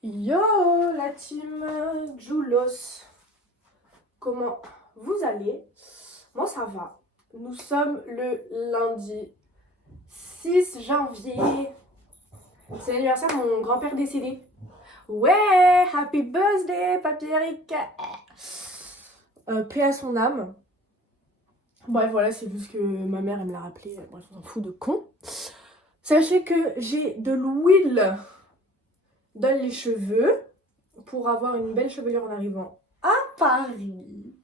Yo la team Julos, comment vous allez? Moi ça va. Nous sommes le lundi 6 janvier. C'est l'anniversaire de mon grand-père décédé. Ouais, happy birthday, papy Eric. Paix à son âme. Bref, voilà, c'est juste que ma mère elle me l'a rappelé. Bref, on s'en fout de con. Sachez que j'ai de l'huile dans les cheveux pour avoir une belle chevelure en arrivant à Paris.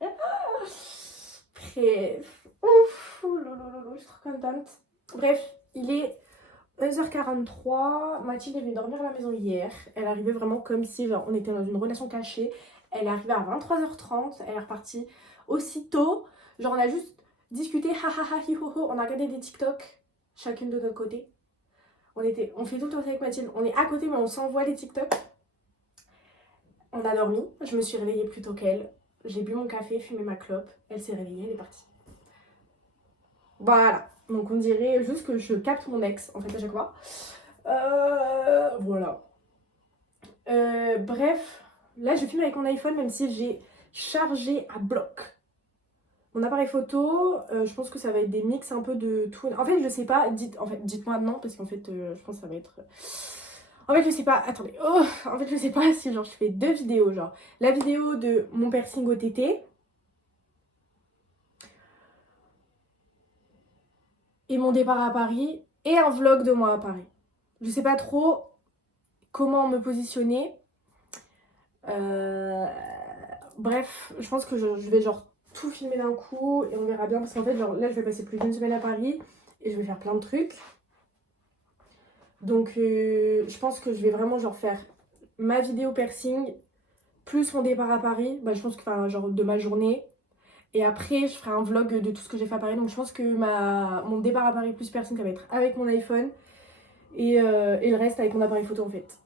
Bref. Ouf, oh je suis trop contente. Bref, il est 11h43. Mathilde est venue dormir à la maison hier. Elle arrivait vraiment comme si genre, on était dans une relation cachée. Elle est arrivée à 23h30. Elle est repartie aussitôt. Genre, on a juste discuté, ha ha ha, hi ho ho. On a regardé des TikTok, chacune de notre côté. On fait tout le temps avec Mathilde. On est à côté, mais on s'envoie les TikTok. On a dormi. Je me suis réveillée plus tôt qu'elle. J'ai bu mon café, fumé ma clope. Elle s'est réveillée, elle est partie. Voilà. Donc on dirait juste que je capte mon ex, en fait, à chaque fois. Voilà. Bref. Là, je filme avec mon iPhone, même si j'ai chargé à bloc mon appareil photo. Je pense que ça va être des mix un peu de tout. En fait, je sais pas. Dites-moi non, parce qu'en fait, je pense que ça va être... En fait, je sais pas. Attendez. Oh, en fait, je sais pas si genre je fais deux vidéos. Genre, la vidéo de mon piercing au TT. Et mon départ à Paris. Et un vlog de moi à Paris. Je sais pas trop comment me positionner. Bref, je pense que je vais genre tout filmer d'un coup. Et on verra bien. Parce qu'en fait, genre là, je vais passer plus d'une semaine à Paris. Et je vais faire plein de trucs. Donc, je pense que je vais vraiment genre faire ma vidéo piercing plus mon départ à Paris. Bah, je pense que enfin, genre de ma journée. Et après, je ferai un vlog de tout ce que j'ai fait à Paris. Donc, je pense que mon départ à Paris plus piercing, ça va être avec mon iPhone. Et le reste avec mon appareil photo en fait.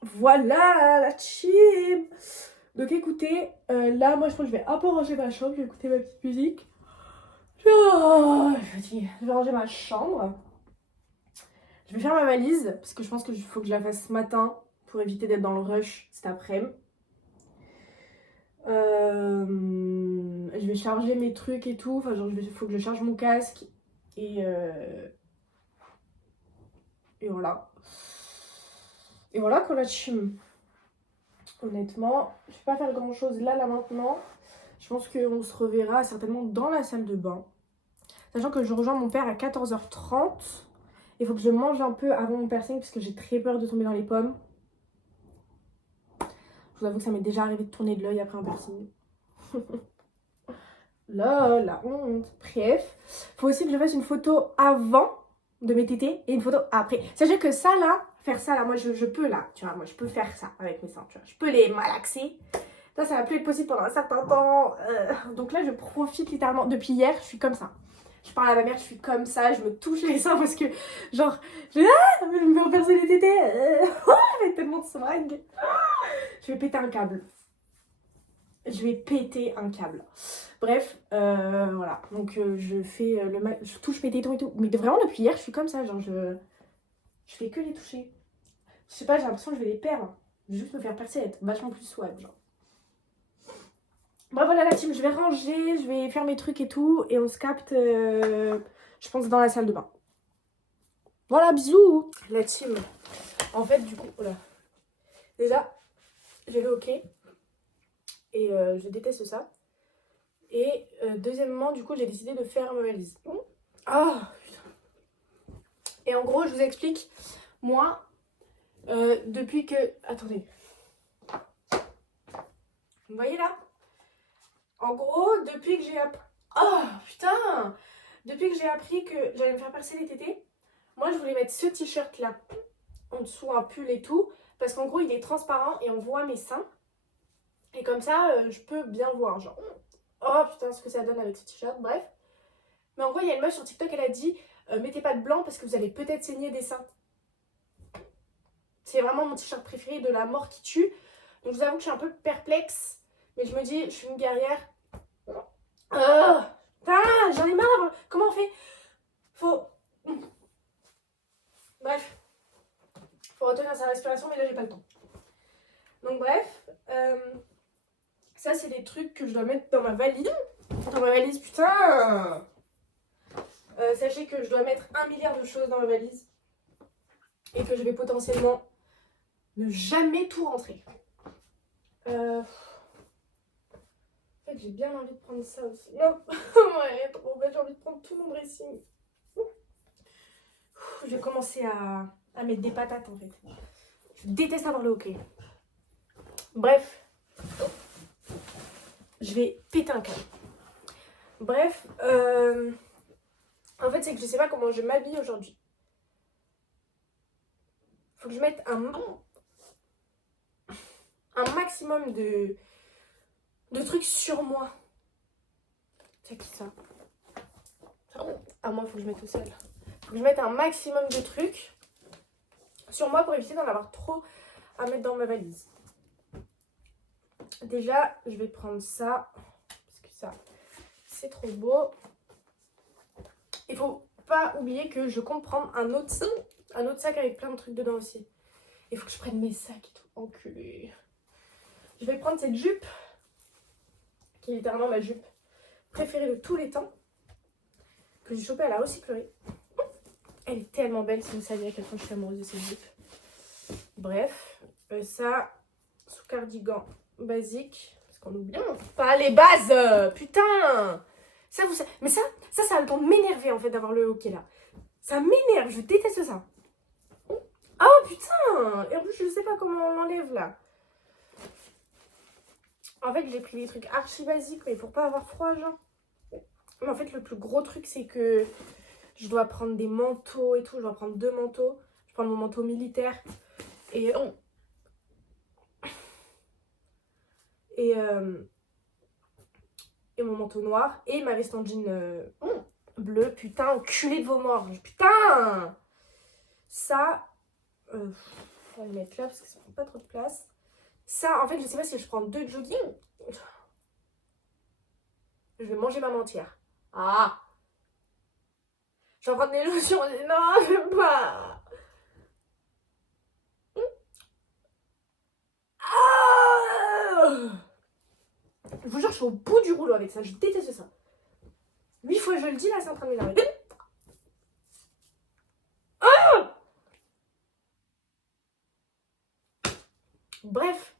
Voilà la team. Donc écoutez, là moi je pense que je vais un peu ranger ma chambre. Je vais écouter ma petite musique. Je vais ranger ma chambre. Je vais faire ma valise parce que je pense qu'il faut que je la fasse ce matin pour éviter d'être dans le rush cet après-midi. Je vais charger mes trucs et tout. Enfin, genre, il faut que je charge mon casque. Et voilà. Et voilà quoi la team. Honnêtement, je vais pas faire grand chose là maintenant. Je pense qu'on se reverra certainement dans la salle de bain. Sachant que je rejoins mon père à 14h30. Il faut que je mange un peu avant mon piercing parce que j'ai très peur de tomber dans les pommes. Je vous avoue que ça m'est déjà arrivé de tourner de l'œil après un piercing. Là, la honte. Bref. Faut aussi que je fasse une photo avant de mes tétés et une photo après. Sachez que ça là, faire ça là, moi je peux là, tu vois, moi je peux faire ça avec mes seins, tu vois. Je peux les malaxer. Ça va plus être possible pendant un certain temps. Donc là, je profite littéralement. Depuis hier, je suis comme ça. Je parle à ma mère, je suis comme ça, je me touche les seins parce que, genre, je me fais renverser les tétés. J'ai tellement de swag. Je vais péter un câble. Je vais péter un câble. Bref, voilà. Donc, je touche mes tétons et tout. Mais vraiment, depuis hier, je suis comme ça. Genre, je fais que les toucher. Je sais pas, j'ai l'impression que je vais les perdre. Je vais juste me faire percer et être vachement plus swag, genre. Bon voilà la team, je vais ranger, je vais faire mes trucs et tout. Et on se capte, je pense, dans la salle de bain. Voilà, bisous. La team. En fait, du coup, voilà. Déjà, j'ai le hockey. Et je déteste ça. Et deuxièmement, du coup, j'ai décidé de faire ma valise. Ah, putain. Et en gros, je vous explique. Moi, depuis que... Attendez. Vous voyez là? En gros, depuis que j'ai appris... Oh, putain! Depuis que j'ai appris que j'allais me faire percer les tétés, moi, je voulais mettre ce t-shirt là, en dessous, un pull et tout, parce qu'en gros, il est transparent et on voit mes seins. Et comme ça, je peux bien voir, genre, oh putain, ce que ça donne avec ce t-shirt, bref. Mais en gros, il y a une meuf sur TikTok, elle a dit, mettez pas de blanc parce que vous allez peut-être saigner des seins. C'est vraiment mon t-shirt préféré de la mort qui tue. Donc, je vous avoue que je suis un peu perplexe, mais je me dis, je suis une guerrière. Putain, j'en ai marre. Comment on fait? Faut... Bref. Faut retenir sa respiration, mais là, j'ai pas le temps. Ça, c'est des trucs que je dois mettre dans ma valise. Dans ma valise, putain. Sachez que je dois mettre 1 milliard de choses dans ma valise. Et que je vais potentiellement ne jamais tout rentrer. En fait, j'ai bien envie de prendre ça aussi. Non, ouais, trop bête, j'ai envie de prendre tout mon dressing. Je vais commencer à mettre des patates en fait. Je déteste avoir le hockey. Bref, je vais péter un câble. Bref, en fait, c'est que je sais pas comment je m'habille aujourd'hui. Faut que je mette un maximum de trucs sur moi. C'est qui ça? Ah, moi, faut que je mette tout seul. Faut que je mette un maximum de trucs sur moi pour éviter d'en avoir trop à mettre dans ma valise. Déjà, je vais prendre ça. Parce que ça, c'est trop beau. Il faut pas oublier que je compte prendre un autre sac avec plein de trucs dedans aussi. Il faut que je prenne mes sacs et tout. Enculé. Je vais prendre cette jupe, qui est littéralement ma jupe préférée de tous les temps, que j'ai chopée à la recyclerie. Elle est tellement belle, si vous saviez à quel point je suis amoureuse de cette jupe. Bref, ça, sous cardigan basique, parce qu'on oublie pas les bases, putain. Ça, mais ça a le temps de m'énerver en fait d'avoir le hockey là. Ça m'énerve, je déteste ça. Oh putain. Et en plus, je sais pas comment on l'enlève là. En fait, j'ai pris des trucs archi basiques, mais pour pas avoir froid, genre. Mais en fait, le plus gros truc, c'est que je dois prendre des manteaux et tout. Je dois prendre 2 manteaux. Je prends mon manteau militaire. Et mon manteau noir. Et ma veste en jean bleu. Putain, enculé de vos morts. Putain. Ça, on va le mettre là parce que ça prend pas trop de place. Ça, en fait, je sais pas si je prends 2 jogging. Je vais manger ma entière. Ah. Je vais prendre des lotions. Non, je veux pas. Ah. Je vous jure, je suis au bout du rouleau avec ça. Je déteste ça. 8 fois je le dis, là, c'est en train de m'énerver. Ah. Bref.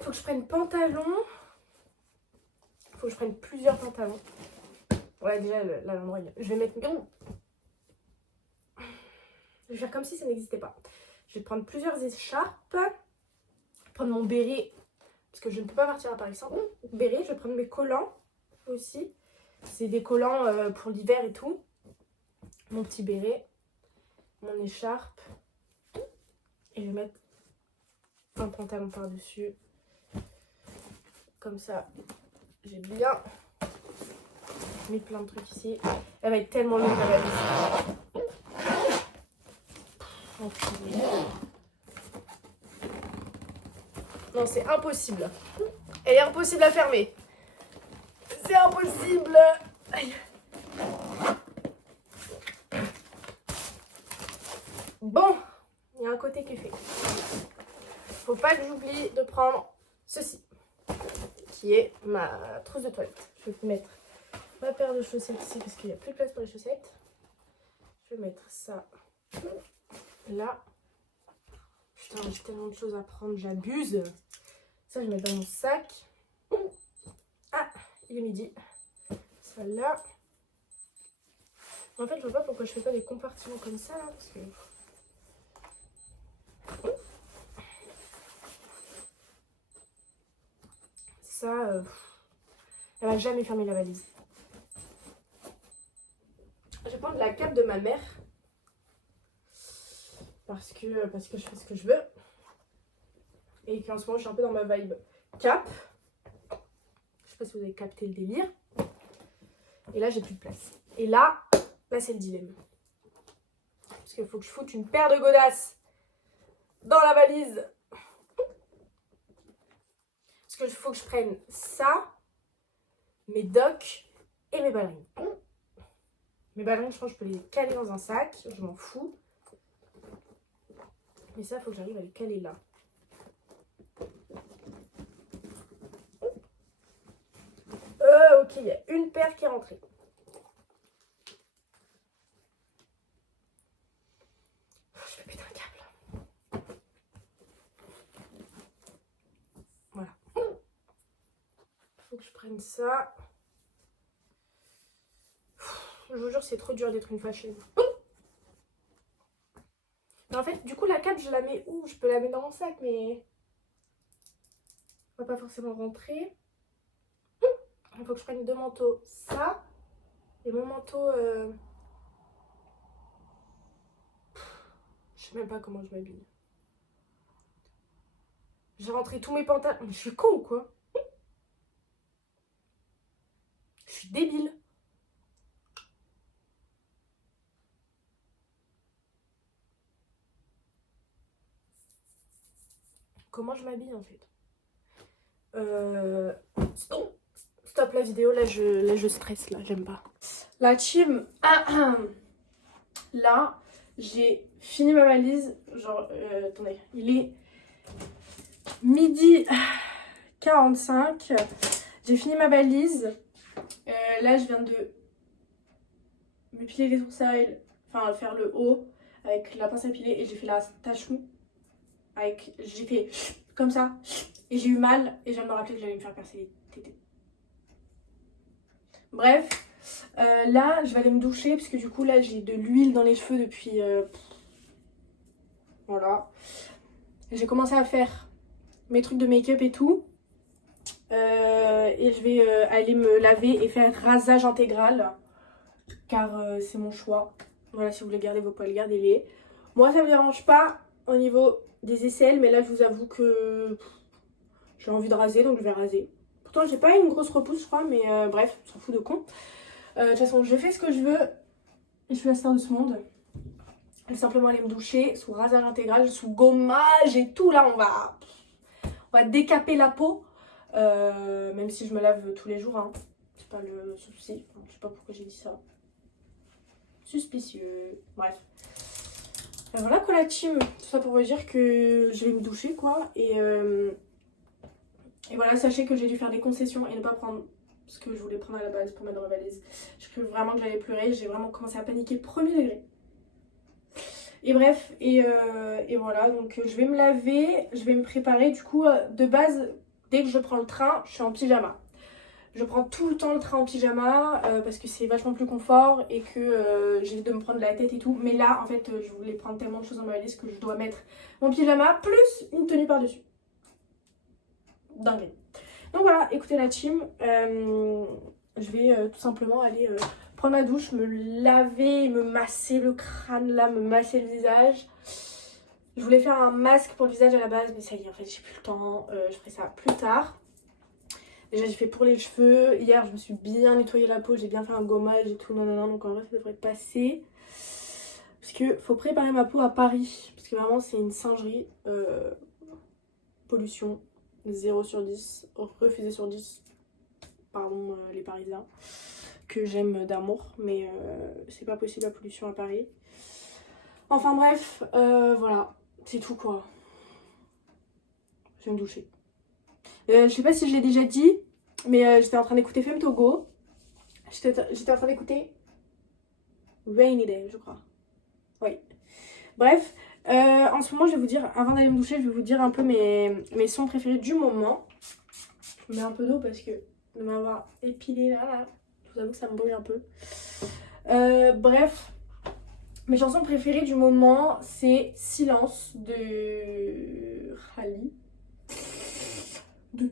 Faut que je prenne pantalon. Faut que je prenne plusieurs pantalons. Voilà, déjà, là, l'endroit, je vais mettre... Je vais faire comme si ça n'existait pas. Je vais prendre plusieurs écharpes. Prendre mon béret. Parce que je ne peux pas partir à Paris sans béret. Je vais prendre mes collants aussi. C'est des collants pour l'hiver et tout. Mon petit béret. Mon écharpe. Et je vais mettre un pantalon par-dessus. Comme ça, j'ai bien mis plein de trucs ici. Elle va être tellement longue la valise. Non, c'est impossible. Elle est impossible à fermer. C'est impossible. Aïe. Bon, il y a un côté qui est fait. Faut pas que j'oublie de prendre ceci, qui est ma trousse de toilette. Je vais mettre ma paire de chaussettes ici parce qu'il n'y a plus de place pour les chaussettes. Je vais mettre ça là. Putain, j'ai tellement de choses à prendre, j'abuse. Ça, je vais mettre dans mon sac. Ah, il est midi. Ça là. En fait, je vois pas pourquoi je fais pas des compartiments comme ça là, parce que... Ça, elle va jamais fermer la valise. Je vais prendre la cape de ma mère. Parce que je fais ce que je veux. Et qu'en ce moment, je suis un peu dans ma vibe cap. Je sais pas si vous avez capté le délire. Et là, j'ai plus de place. Et là c'est le dilemme. Parce qu'il faut que je foute une paire de godasses dans la valise. Parce qu'il faut que je prenne ça, mes docks et mes ballerines. Mes ballerines, je pense que je peux les caler dans un sac. Je m'en fous. Mais ça, il faut que j'arrive à les caler là. Ok, il y a une paire qui est rentrée. Je vais péter un câble. Voilà. Faut que je prenne ça. Je vous jure, c'est trop dur d'être une fâcheuse. Mais en fait, du coup, la cape, je la mets où? Je peux la mettre dans mon sac, mais on va pas forcément rentrer. Il faut que je prenne deux manteaux. Ça et mon manteau. Je sais même pas comment je m'habille. J'ai rentré tous mes pantalons. Mais je suis con ou quoi? Je suis débile. Comment je m'habille en fait? Stop. Stop la vidéo, là je stresse, là j'aime pas. La team, là j'ai fini ma valise, genre, attendez, il est midi 45, j'ai fini ma valise, là je viens de m'épiler les sourcils, enfin faire le haut avec la pince à épiler et j'ai fait la tache mou, j'ai fait comme ça et j'ai eu mal et je viens de me rappeler que j'allais me faire percer les tétés. Bref, là je vais aller me doucher parce que du coup là j'ai de l'huile dans les cheveux depuis... voilà. J'ai commencé à faire mes trucs de make-up et tout. Et je vais aller me laver et faire rasage intégral. Car c'est mon choix. Voilà, si vous voulez garder vos poils, gardez-les. Moi ça me dérange pas au niveau des aisselles. Mais là je vous avoue que j'ai envie de raser donc je vais raser. Pourtant j'ai pas une grosse repousse je crois. Mais bref, on s'en fout de con. De toute façon je fais ce que je veux. Et je suis la star de ce monde. Je vais simplement aller me doucher sous rasage intégral, sous gommage et tout. Là on va décaper la peau. Même si je me lave tous les jours, hein. C'est pas le souci. Enfin, je sais pas pourquoi j'ai dit ça. Suspicieux. Bref. Voilà quoi la team. Tout ça pour vous dire que je vais me doucher quoi. Et voilà, sachez que j'ai dû faire des concessions et ne pas prendre ce que je voulais prendre à la base pour mettre dans ma valise. J'ai cru vraiment que j'allais pleurer. J'ai vraiment commencé à paniquer premier degré. Et bref, et voilà, donc je vais me laver, je vais me préparer. Du coup, de base, dès que je prends le train, je suis en pyjama. Je prends tout le temps le train en pyjama parce que c'est vachement plus confort et que j'évite de me prendre la tête et tout. Mais là, en fait, je voulais prendre tellement de choses dans ma valise que je dois mettre mon pyjama plus une tenue par-dessus. Dingue. Donc voilà, écoutez la team, je vais tout simplement aller prendre ma douche, me laver, me masser le crâne là, me masser le visage. Je voulais faire un masque pour le visage à la base, mais ça y est, en fait, j'ai plus le temps. Je ferai ça plus tard. Déjà, j'ai fait pour les cheveux. Hier, je me suis bien nettoyé la peau, j'ai bien fait un gommage et tout. Non, non, non, donc en vrai, ça devrait passer. Parce que faut préparer ma peau à Paris. Parce que vraiment, c'est une singerie. Pollution, 0 sur 10. Refusé sur 10. Pardon, les Parisiens. Que j'aime d'amour. Mais c'est pas possible la pollution à Paris. Enfin bref, voilà. C'est tout quoi. Je vais me doucher. Je sais pas si je l'ai déjà dit, mais j'étais en train d'écouter Femme Togo. J'étais en train d'écouter Rainy Day, je crois. Oui. Bref, en ce moment, je vais vous dire, avant d'aller me doucher, je vais vous dire un peu mes sons préférés du moment. Je mets un peu d'eau parce que de m'avoir épilé là, je vous avoue que ça me brûle un peu. Bref, mes chansons préférées du moment, c'est Silence de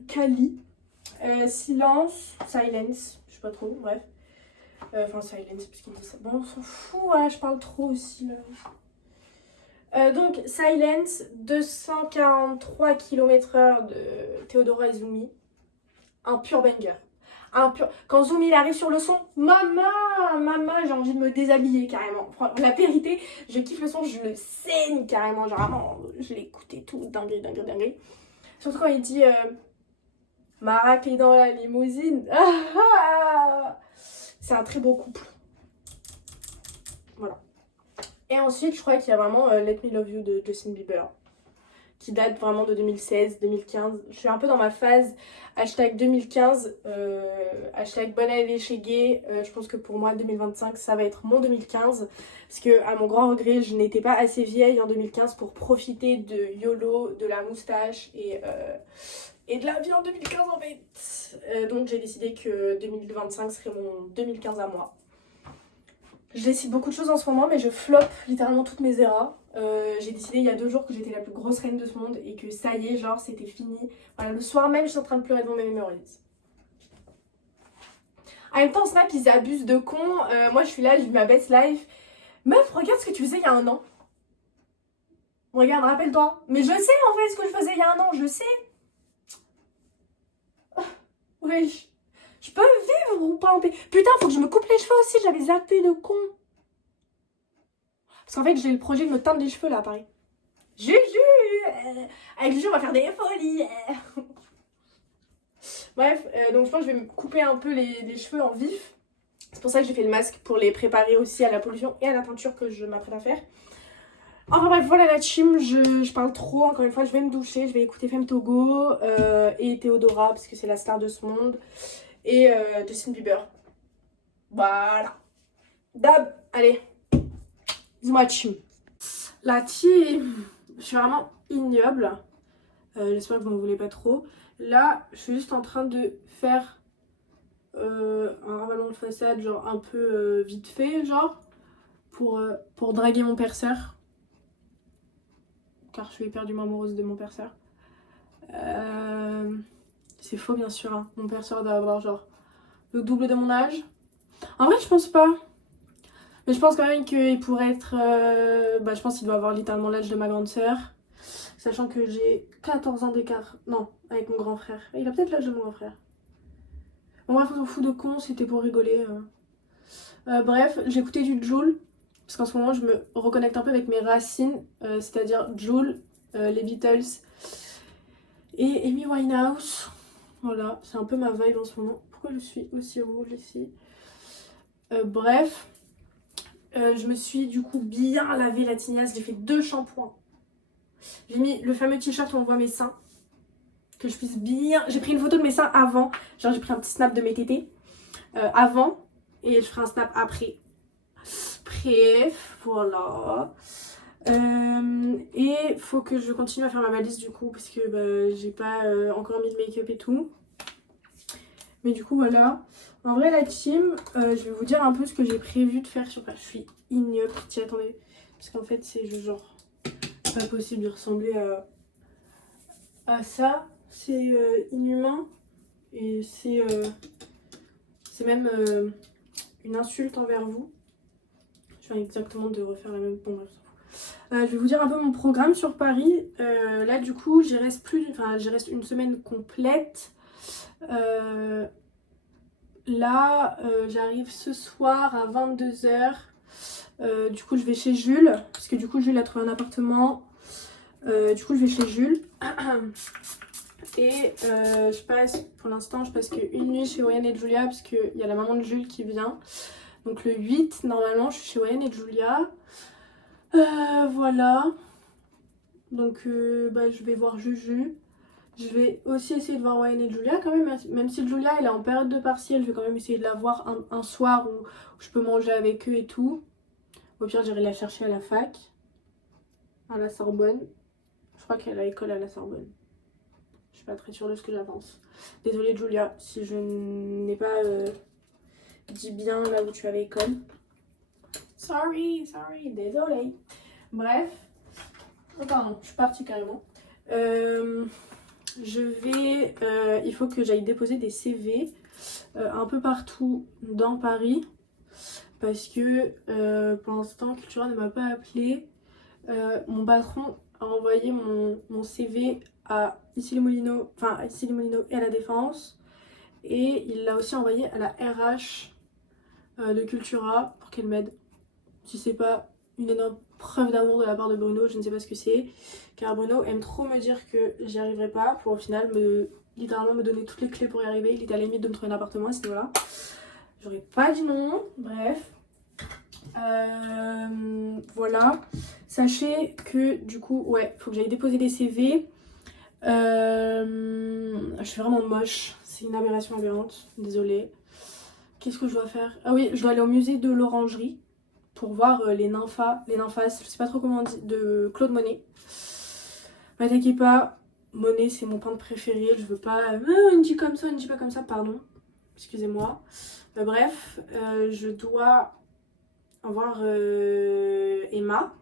Kali. Silence, Silence, je sais pas trop, bref. Enfin, Silence, parce qu'il me dit ça. Bon, on s'en fout, voilà, je parle trop aussi là. Donc, Silence, 243 km/h de Teodoro Azumi. Un pur banger. Quand Zoom il arrive sur le son, maman, j'ai envie de me déshabiller carrément. La vérité, je kiffe le son, je le saigne carrément. Genre vraiment, je l'écoute et tout, dinguerie, dinguerie, dinguerie. Surtout quand il dit Marak est dans la limousine. C'est un très beau couple. Voilà. Et ensuite, je crois qu'il y a vraiment Let Me Love You de Justin Bieber. qui date vraiment de 2016, 2015. Je suis un peu dans ma phase hashtag 2015, hashtag bonne année chez Gay. Je pense que pour moi 2025 ça va être mon 2015 parce que à mon grand regret je n'étais pas assez vieille en 2015 pour profiter de YOLO, de la moustache et de la vie en 2015 en fait. Donc j'ai décidé que 2025 serait mon 2015 à moi. Je décide beaucoup de choses en ce moment mais je floppe littéralement toutes mes erreurs. J'ai décidé il y a 2 jours que j'étais la plus grosse reine de ce monde et que ça y est, genre c'était fini. Voilà, le soir même, je suis en train de pleurer devant mes memories. En même temps, Snap, ils abusent de con. Moi, je suis là, je vis ma best life. Meuf, regarde ce que tu faisais il y a un an. Regarde, rappelle-toi. Mais je sais en fait ce que je faisais il y a un an, je sais. Wesh. Je peux vivre ou pas en paix. Putain, faut que je me coupe les cheveux aussi, j'avais zappé de con. Parce qu'en fait, j'ai le projet de me teindre les cheveux là à Paris. Juju avec Juju, on va faire des folies. Bref, donc je pense que je vais me couper un peu les cheveux en vif. C'est pour ça que j'ai fait le masque, pour les préparer aussi à la pollution et à la peinture que je m'apprête à faire. Enfin bref, voilà la team, je parle trop, encore une fois, je vais me doucher, je vais écouter Femme Togo et Théodora, parce que c'est la star de ce monde, et Justin Bieber. Voilà. Dab, allez, dis-moi team. La team, je suis vraiment ignoble, j'espère que vous ne voulez pas trop. Là, je suis juste en train de faire un ravalement de façade, genre un peu vite fait, genre, pour draguer mon perceur. Car je suis éperdument amoureuse de mon perceur. C'est faux, bien sûr, hein. Mon perceur doit avoir, genre, le double de mon âge. En vrai, je pense pas. Mais je pense quand même qu'il pourrait être... je pense qu'il doit avoir littéralement l'âge de ma grande sœur. Sachant que j'ai 14 ans d'écart. Non, avec mon grand frère. Il a peut-être l'âge de mon grand frère. Bon bref, on s'en fout de con, c'était pour rigoler. Bref, j'écoutais du Jul. Parce qu'en ce moment, je me reconnecte un peu avec mes racines. C'est-à-dire Jul, les Beatles et Amy Winehouse. Voilà, c'est un peu ma vibe en ce moment. Pourquoi je suis aussi rouge ici? Bref, je me suis du coup bien lavé la tignasse. J'ai fait 2 shampoings. J'ai mis le fameux t-shirt où on voit mes seins. Que je puisse bien... J'ai pris une photo de mes seins avant. Genre j'ai pris un petit snap de mes tétés. Avant. Et je ferai un snap après. Bref, voilà. Et faut que je continue à faire ma valise du coup. Parce que j'ai pas encore mis de make-up et tout. Mais du coup voilà. En vrai la team, je vais vous dire un peu ce que j'ai prévu de faire sur... je suis ignoble, t'y attendez. Parce qu'en fait c'est genre pas possible de ressembler à ça. C'est inhumain. Et c'est même une insulte envers vous. Je viens exactement de refaire la même... Bon bref. Je vais vous dire un peu mon programme sur Paris. Là du coup j'y reste une semaine complète. Là j'arrive ce soir à 22h. Du coup je vais chez Jules. Parce que du coup Jules a trouvé un appartement. Du coup je vais chez Jules. Et pour l'instant je passe qu'une nuit chez Wayne et Julia. Parce qu'il y a la maman de Jules qui vient. Donc le 8 normalement je suis chez Wayne et Julia. Voilà. Donc je vais voir Juju. Je vais aussi essayer de voir Wayne et Julia quand même. Même si Julia elle est en période de partiel, je vais quand même essayer de la voir un soir où je peux manger avec eux et tout. Au pire j'irai la chercher à la fac. À la Sorbonne. Je crois qu'elle a école à la Sorbonne. Je suis pas très sûre de ce que j'avance. Désolée Julia si je n'ai pas dit bien là où tu avais école. Sorry, désolée. Bref. Oh pardon, je suis partie carrément. Il faut que j'aille déposer des CV un peu partout dans Paris. Parce que pour l'instant, Cultura ne m'a pas appelé. Mon patron a envoyé mon CV à Issy-les-Moulineaux et à la Défense. Et il l'a aussi envoyé à la RH de Cultura pour qu'elle m'aide. Si c'est pas une énorme preuve d'amour de la part de Bruno, je ne sais pas ce que c'est. Car Bruno aime trop me dire que j'y arriverai pas pour au final littéralement me donner toutes les clés pour y arriver. Il était à la limite de me trouver un appartement à ce niveau-là. J'aurais pas dit non, bref. Voilà. Sachez que du coup, ouais, faut que j'aille déposer des CV. Je suis vraiment moche. C'est une aberration aberrante. Désolée. Qu'est-ce que je dois faire? Ah oui, je dois aller au musée de l'Orangerie pour voir les nymphas, je sais pas trop comment on dit, de Claude Monet. M'attaquez pas. Monet, c'est mon peintre préféré. Je veux pas. Une dit comme ça, une dit pas comme ça, pardon. Excusez-moi. Bref, je dois voir Emma.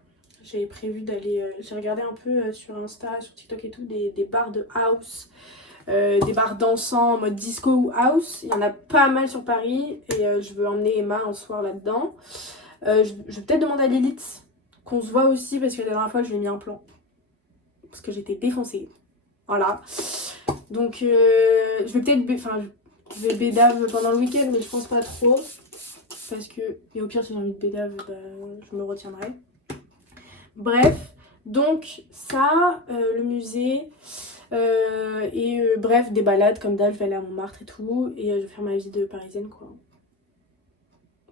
J'ai prévu d'aller. J'ai regardé un peu sur Insta, sur TikTok et tout, des bars de house, des bars dansants en mode disco ou house. Il y en a pas mal sur Paris et je veux emmener Emma un soir là-dedans. Je vais peut-être demander à Lilith qu'on se voit aussi parce que la dernière fois je lui ai mis un plan. Parce que j'étais défoncée. Voilà. Donc je vais peut-être. Enfin, je vais bédave pendant le week-end, mais je pense pas trop. Parce que. Et au pire, si j'ai envie de bédave, bah, je me retiendrai. Bref. Donc, ça, le musée. Bref, des balades comme d'hab. Je vais aller à Montmartre et tout. Et je vais faire ma vie de parisienne, quoi.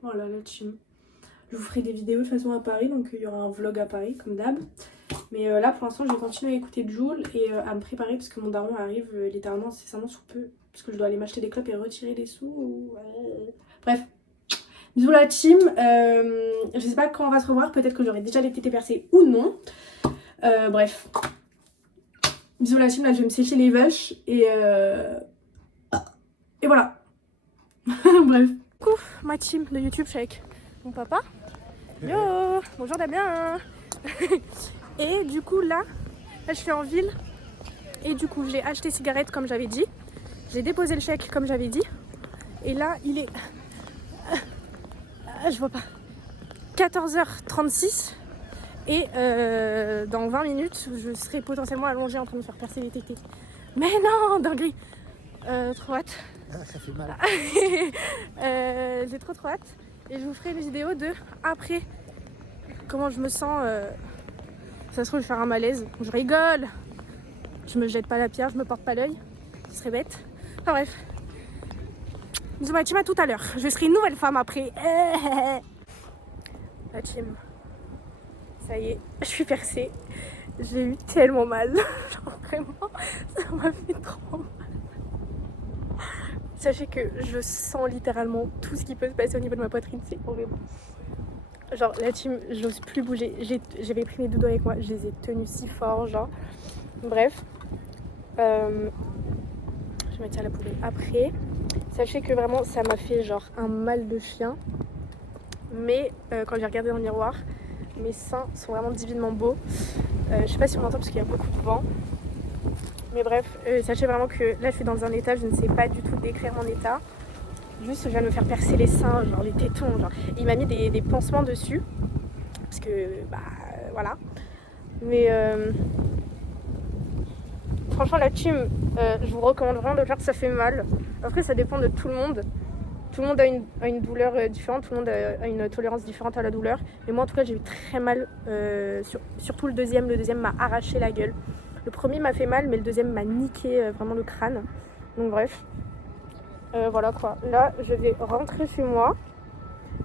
Voilà, la team. Je vous ferai des vidéos de toute façon à Paris. Donc, il y aura un vlog à Paris, comme d'hab. Mais là, pour l'instant, je vais continuer à écouter Jul et à me préparer parce que mon daron arrive littéralement incessamment sous peu. Parce que je dois aller m'acheter des clopes et retirer des sous. Bref. Bisous la team. Je sais pas quand on va se revoir. Peut-être que j'aurai déjà les tétés percés ou non. Bref. Bisous la team. Là, je vais me sécher les vaches. Et voilà. Bref. Coucou, ma team de YouTube, je suis avec mon papa. Yo, bonjour Damien. Et du coup là, je suis en ville. Et du coup, j'ai acheté cigarettes comme j'avais dit. J'ai déposé le chèque comme j'avais dit. Et là, il est... je vois pas. 14h36. Et dans 20 minutes, je serai potentiellement allongée en train de me faire percer les tétés. Mais non, dinguerie. Trop hâte. Ah, ça fait mal. J'ai trop hâte. Et je vous ferai une vidéo de après comment je me sens. Ça se trouve, je vais faire un malaise. Je rigole. Je me jette pas la pierre, je me porte pas l'œil. Ce serait bête. Enfin bref. Bisous ma team, à tout à l'heure. Je serai une nouvelle femme après. La team. Ça y est, je suis percée. J'ai eu tellement mal. Genre vraiment, ça m'a fait trop mal. Sachez que je sens littéralement tout ce qui peut se passer au niveau de ma poitrine. C'est horrible. Genre la team, j'ose plus bouger. J'avais pris mes doudous avec moi. Je les ai tenus si fort, genre. Bref. Je vais mettre à la poubelle après. Sachez que vraiment ça m'a fait genre un mal de chien. Mais quand j'ai regardé dans le miroir, mes seins sont vraiment divinement beaux. Je sais pas si on m'entend parce qu'il y a beaucoup de vent. Mais bref, sachez vraiment que là je suis dans un état, je ne sais pas du tout décrire mon état. Juste je viens de me faire percer les seins, genre les tétons. Genre. Il m'a mis des pansements dessus. Parce que bah voilà. Mais franchement la team, je vous recommande vraiment de le faire, ça fait mal. Après ça dépend de tout le monde. Tout le monde a une douleur différente, tout le monde a une tolérance différente à la douleur. Mais moi en tout cas j'ai eu très mal, surtout le deuxième. Le deuxième m'a arraché la gueule. Le premier m'a fait mal, mais le deuxième m'a niqué vraiment le crâne. Donc bref, voilà quoi. Là je vais rentrer chez moi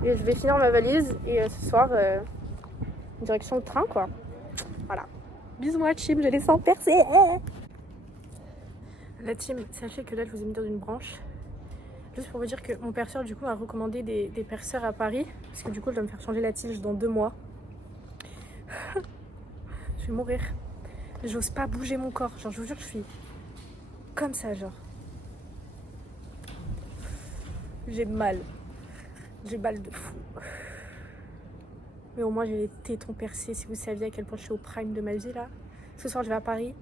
et je vais finir ma valise. Et ce soir, direction le train quoi. Voilà. Bisous moi team, je les sens percer. La team, sachez que là je vous ai mis dans une branche. Juste pour vous dire que mon perceur du coup m'a recommandé des perceurs à Paris. Parce que du coup je dois me faire changer la tige dans 2 mois. Je vais mourir. J'ose pas bouger mon corps. Genre je vous jure je suis comme ça genre. J'ai mal. J'ai mal de fou. Mais au moins j'ai les tétons percés. Si vous saviez à quel point je suis au prime de ma vie là. Ce soir je vais à Paris.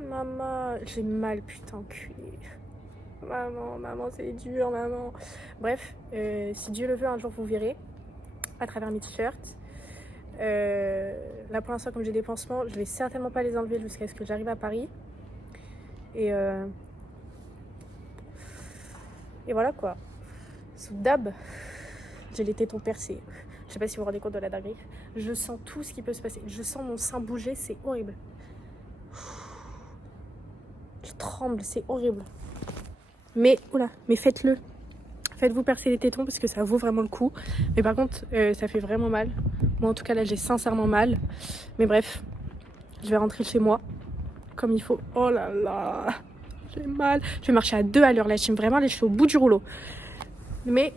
Maman, j'ai mal putain culé. Maman, c'est dur, maman. Bref, si Dieu le veut, un jour vous verrez à travers mes t-shirts. Là pour l'instant, comme j'ai des pansements, je vais certainement pas les enlever jusqu'à ce que j'arrive à Paris. Et voilà quoi. Sous dab, j'ai les tétons percés. Je sais pas si vous vous rendez compte de la dinguerie. Je sens tout ce qui peut se passer. Je sens mon sein bouger, c'est horrible. Je tremble, c'est horrible. Mais, oula, mais faites-le. faites-vous percer les tétons parce que ça vaut vraiment le coup. Mais par contre, ça fait vraiment mal. Moi en tout cas là j'ai sincèrement mal. Mais bref, je vais rentrer chez moi comme il faut. Oh là là, j'ai mal. Je vais marcher à 2 à l'heure là, vraiment là je suis au bout du rouleau. Mais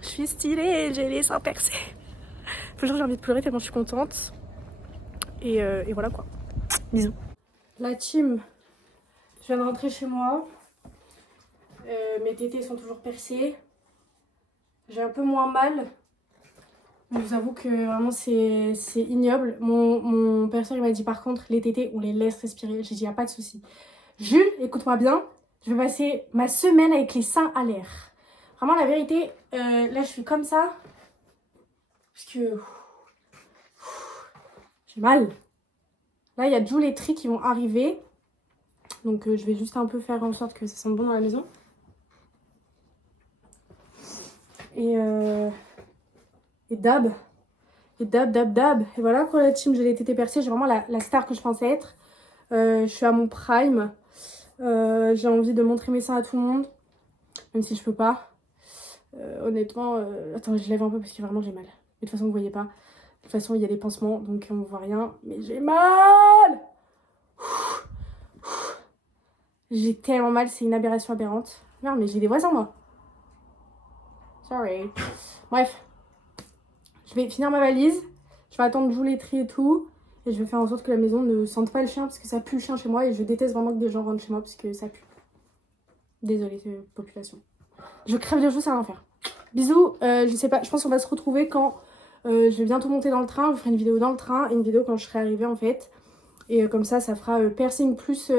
je suis stylée, j'ai les seins percés. Faut j'ai envie de pleurer tellement je suis contente. Et voilà quoi. Bisous. La team, je viens de rentrer chez moi. Mes tétés sont toujours percés. J'ai un peu moins mal. Je vous avoue que vraiment c'est ignoble. Mon perso il m'a dit par contre les tétés on les laisse respirer. J'ai dit y a pas de souci. Jules, écoute-moi bien. Je vais passer ma semaine avec les seins à l'air. Vraiment la vérité, là je suis comme ça. Parce que j'ai mal. Là il y a Jules et Tri qui vont arriver. Donc je vais juste un peu faire en sorte que ça sente bon dans la maison. Et Dab. Et Dab. Et voilà quoi la team, j'ai les tétés percés. J'ai vraiment la star que je pensais être. Je suis à mon prime. J'ai envie de montrer mes seins à tout le monde. Même si je peux pas. Honnêtement, attends, je lève un peu parce que vraiment j'ai mal. Mais de toute façon, vous voyez pas. De toute façon, il y a des pansements, donc on voit rien. Mais j'ai mal. J'ai tellement mal, c'est une aberration aberrante. Merde, mais j'ai des voisins, moi. Sorry. Bref. Je vais finir ma valise. Je vais attendre Jules les tri et tout. Et je vais faire en sorte que la maison ne sente pas le chien parce que ça pue le chien chez moi. Et je déteste vraiment que des gens rentrent chez moi parce que ça pue. Désolée, population. Je crève de chaud, c'est un enfer. Bisous. Je sais pas, je pense qu'on va se retrouver quand je vais bientôt monter dans le train. Je ferai une vidéo dans le train et une vidéo quand je serai arrivée en fait. Et comme ça fera piercing plus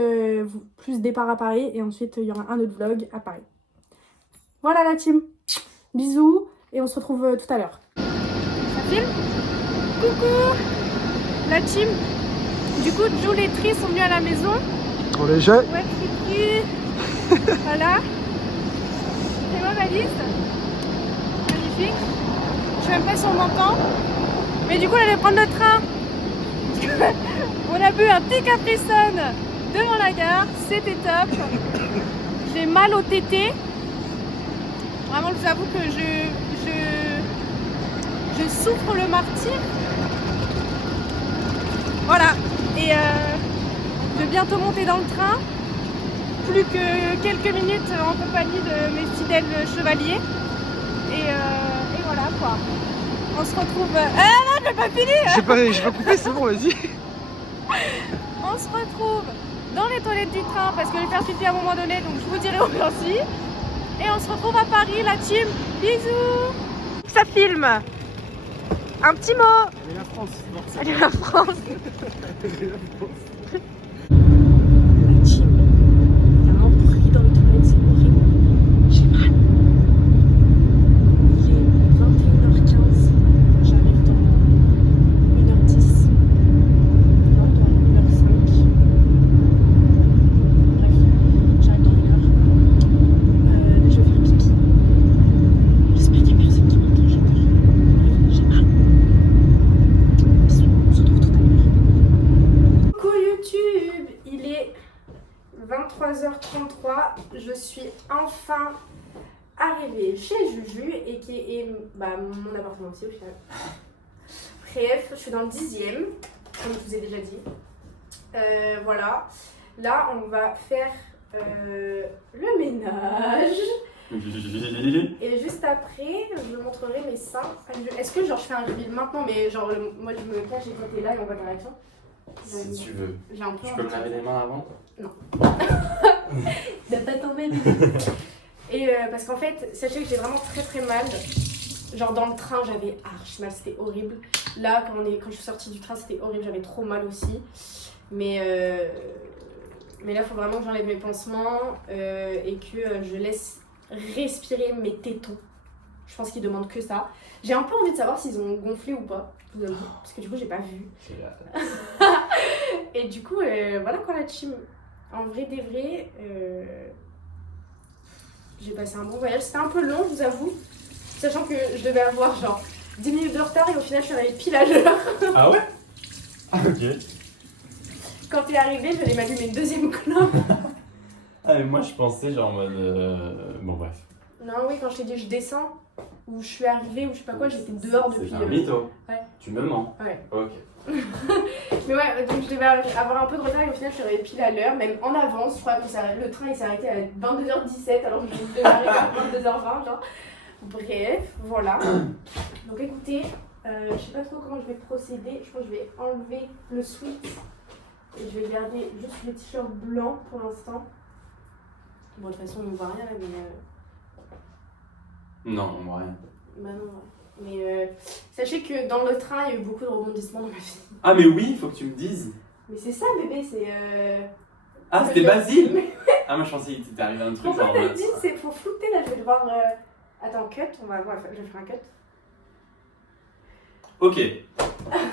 départ à Paris. Et ensuite, il y aura un autre vlog à Paris. Voilà la team. Bisous. Et on se retrouve tout à l'heure. Ça filme ? Coucou la team. Du coup, Jules et Tri sont venus à la maison. On les jette. Ouais, Tri. Voilà. C'est ma valise. Magnifique. Je sais même pas si on m'entend. Mais du coup, on allait prendre le train. On a bu un petit Capri Sun devant la gare. C'était top. J'ai mal au tété. Vraiment, je vous avoue que je souffre le martyre. Voilà. Et je vais bientôt monter dans le train. Plus que quelques minutes en compagnie de mes fidèles chevaliers. Et voilà quoi. On se retrouve... Ah non, j'ai pas fini. J'ai pas coupé, c'est bon, vas-y. On se retrouve dans les toilettes du train parce que je vais faire pipi à un moment donné, donc je vous dirai où j'en suis. Et on se retrouve à Paris, la team. Bisous. Ça filme. Un petit mot. Allez la France. Allez la France. Allez la France. La team. Il y a un bruit dans les toilettes, c'est horrible. J'ai mal. Il est 21h15. J'arrive dans 1h10. Non, dans 1h05. Bref, j'arrive dans 1 heure. Je vais faire pipi. J'espère qu'il y a personne qui m'entend, j'ai peur. Bref, j'ai mal. Bisous, on se retrouve tout à l'heure. Coucou YouTube, il est 23h33. Je suis enfin arrivée chez Juju et qui est mon appartement aussi au final. Bref, je suis dans le 10e, comme je vous ai déjà dit. Voilà, là on va faire le ménage. Et juste après, je vous montrerai mes seins. Est-ce que genre je fais un reveal maintenant, mais genre moi je me cache et toi t'es là et on voit ta réaction? Si tu veux. J'ai un peu Tu peux me laver les mains avant? Non. De pas tomber. Et parce qu'en fait, sachez que j'ai vraiment très mal. Genre dans le train, j'avais archi mal, c'était horrible. Là, quand je suis sortie du train, c'était horrible, j'avais trop mal aussi. Mais là, il faut vraiment que j'enlève mes pansements et que je laisse respirer mes tétons. Je pense qu'ils demandent que ça. J'ai un peu envie de savoir s'ils ont gonflé ou pas, parce que du coup, j'ai pas vu. Et du coup, voilà quoi la team. En vrai des vrais, j'ai passé un bon voyage. C'était un peu long, je vous avoue. Sachant que je devais avoir genre 10 minutes de retard et au final, je suis arrivée pile à l'heure. Ah ouais? Ah ok. Quand t'es arrivé, je vais m'allumer une deuxième clope. Ah mais moi je pensais genre en mode... Bon bref. Non, oui, quand je t'ai dit je descends, ou je suis arrivée, ou je sais pas quoi, j'étais dehors depuis. C'est un mytho. Ouais. Tu me mens. Ouais. Ok. Mais ouais, donc je devais avoir un peu de retard et au final je suis arrivée pile à l'heure, même en avance. Je crois que le train il s'est arrêté à 22h17 alors que je devais arriver à 22h20. Genre. Bref, voilà. Donc écoutez, je sais pas trop comment je vais procéder. Je pense que je vais enlever le sweat et je vais garder juste le t-shirt blanc pour l'instant. Bon, de toute façon on ne voit rien là, mais. Non, on voit rien. Bah non, ouais. Mais sachez que dans le train il y a eu beaucoup de rebondissements dans ma vie. Ah, mais oui, il faut que tu me dises. Mais c'est ça bébé, c'est. Ah, c'est c'était le- Basile. Mais Ah, moi je pensais qu'il t'était arrivé un truc pourquoi genre. t'as dit c'est pour flouter là, je vais devoir. Attends, cut, je vais faire un cut. Ok.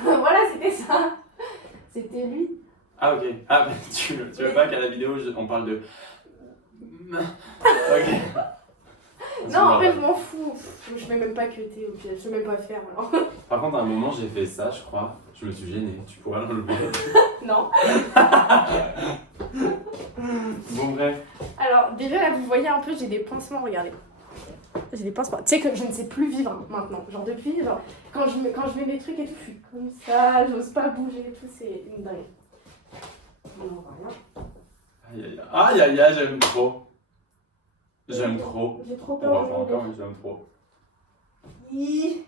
Voilà, c'était ça. C'était lui. Ah, ok. Ah, bah, tu veux pas qu'à la vidéo on parle de. Ok. Non, en fait, je m'en fous. Je vais même pas cutter, au pire, je vais même pas faire. Alors. Par contre, à un moment, j'ai fait ça, je crois. Je me suis gênée. Tu pourras l'enlever. Non. Bon, bref. Alors, déjà là, vous voyez un peu, j'ai des pansements, regardez. J'ai des pansements. Tu sais que je ne sais plus vivre maintenant. Genre, depuis, genre, quand je mets mes trucs et tout, je suis comme ça, j'ose pas bouger et tout, c'est une dingue. Non, voilà. Aïe, aïe, aïe, j'aime trop. J'aime trop. J'ai trop On peur. va faire aujourd'hui. encore, mais j'aime trop. Hi.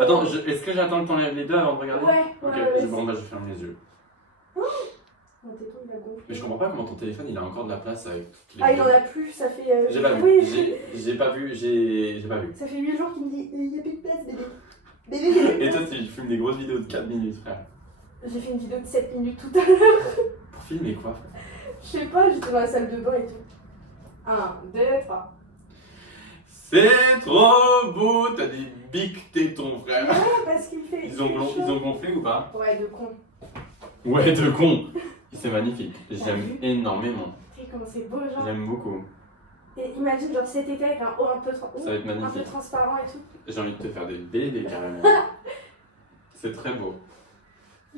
Attends, est-ce que j'attends que t'enlèves les deux avant de regarder? Ouais, Ok, ouais, bon, bah je ferme les yeux. Mon téton, il a gonflé. Mais je comprends pas comment ton téléphone il a encore de la place avec toutes les Ah, il en vidéos. a plus, ça fait. J'ai pas vu. Oui, J'ai pas vu, j'ai pas vu. ça fait 8 jours qu'il me dit il n'y a plus de place, bébé. Bébé, il y a plus de Et place. toi, tu filmes des grosses vidéos de 4 minutes, frère. J'ai fait une vidéo de 7 minutes tout à l'heure. Pour filmer quoi? Je sais pas, j'étais dans la salle de bain et tout. 1, 2, 3. C'est trop beau, t'as des bics tétons, frère. Ouais, parce qu'il fait. Ils ont gonflé ou pas? Ouais, de con. Ouais, de con. C'est magnifique. J'aime énormément. Tu sais comment c'est beau, genre. J'aime beaucoup. Et imagine, genre cet été avec un haut un peu, Ça va être un peu magnifique. transparent et tout. J'ai envie de te faire des BD carrément. C'est très beau.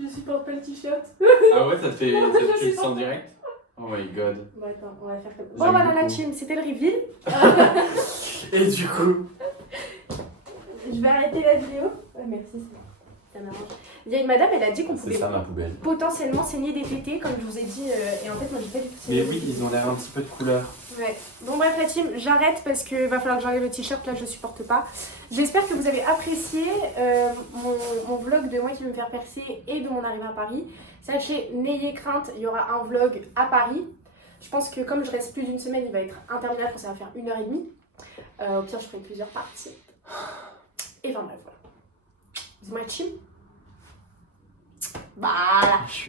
Je supporte pas le t-shirt. Ah ouais, ça te fait. Je Tu le sais sens pas. direct? Oh my god. Bon, attends, on va faire comme. J'aime Bon, voilà la beaucoup. team, c'était le reveal. Et du coup. Je vais arrêter la vidéo. Ouais, merci, ça m'arrange. Il y a une madame, elle a dit qu'on C'est pouvait ça ma poubelle. potentiellement saigner des tétés, comme je vous ai dit. Et en fait, moi j'ai pas du tout saigné. Mais oui, ils ont l'air un petit peu de couleur. Ouais. Bon bref la team, j'arrête parce que va falloir que j'enlève le t-shirt, là je supporte pas. J'espère que vous avez apprécié mon vlog de moi qui veut me faire percer et de mon arrivée à Paris. Sachez, n'ayez crainte, il y aura un vlog à Paris. Je pense que comme je reste plus d'une semaine, il va être interminable, ça va faire 1h30. Au pire je ferai plusieurs parties. Et enfin bref voilà. C'est ma team. Voilà.